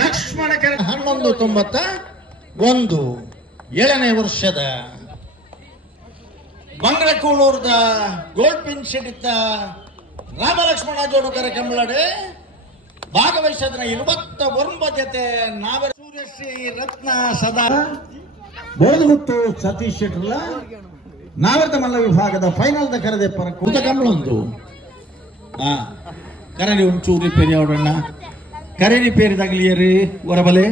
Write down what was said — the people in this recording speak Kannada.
ಲಕ್ಷ್ಮಣ 1191 7ನೇ ವರ್ಷದ ಮಂಗಳಕೂಳೂರ್ದ ಗೋಲ್ಡ್ ಪಿನ್ ಸಿಡಿತ ರಾಮ ಲಕ್ಷ್ಮಣ ಜೋಡುಗರ ಕಂಬಳಡೆ ಭಾಗವಹಿಸಿದ 29 ಜೊತೆ ನಾವೇ ಸೂರ್ಯಶ್ರೀ ರತ್ನ ಸದಾ ಬೋಧಗುತ್ತು ಸತೀಶ್ ಶೆಟ್ರಲ್ಲ ನಾವರ್ತ ಮಲ್ಲ ವಿಭಾಗದ ಫೈನಲ್ ದ ಕರೆದೆ ಪರ ಕೂತ ಕಂಬಳೊಂದು ಕರಡಿ ಒಂಚೂರಿ ಪೇರಿ ಅವರಣ್ಣ ಕರೇರಿ ಪೇರಿದಾಗಲಿಯರಿ ಹೊರಬಲೆ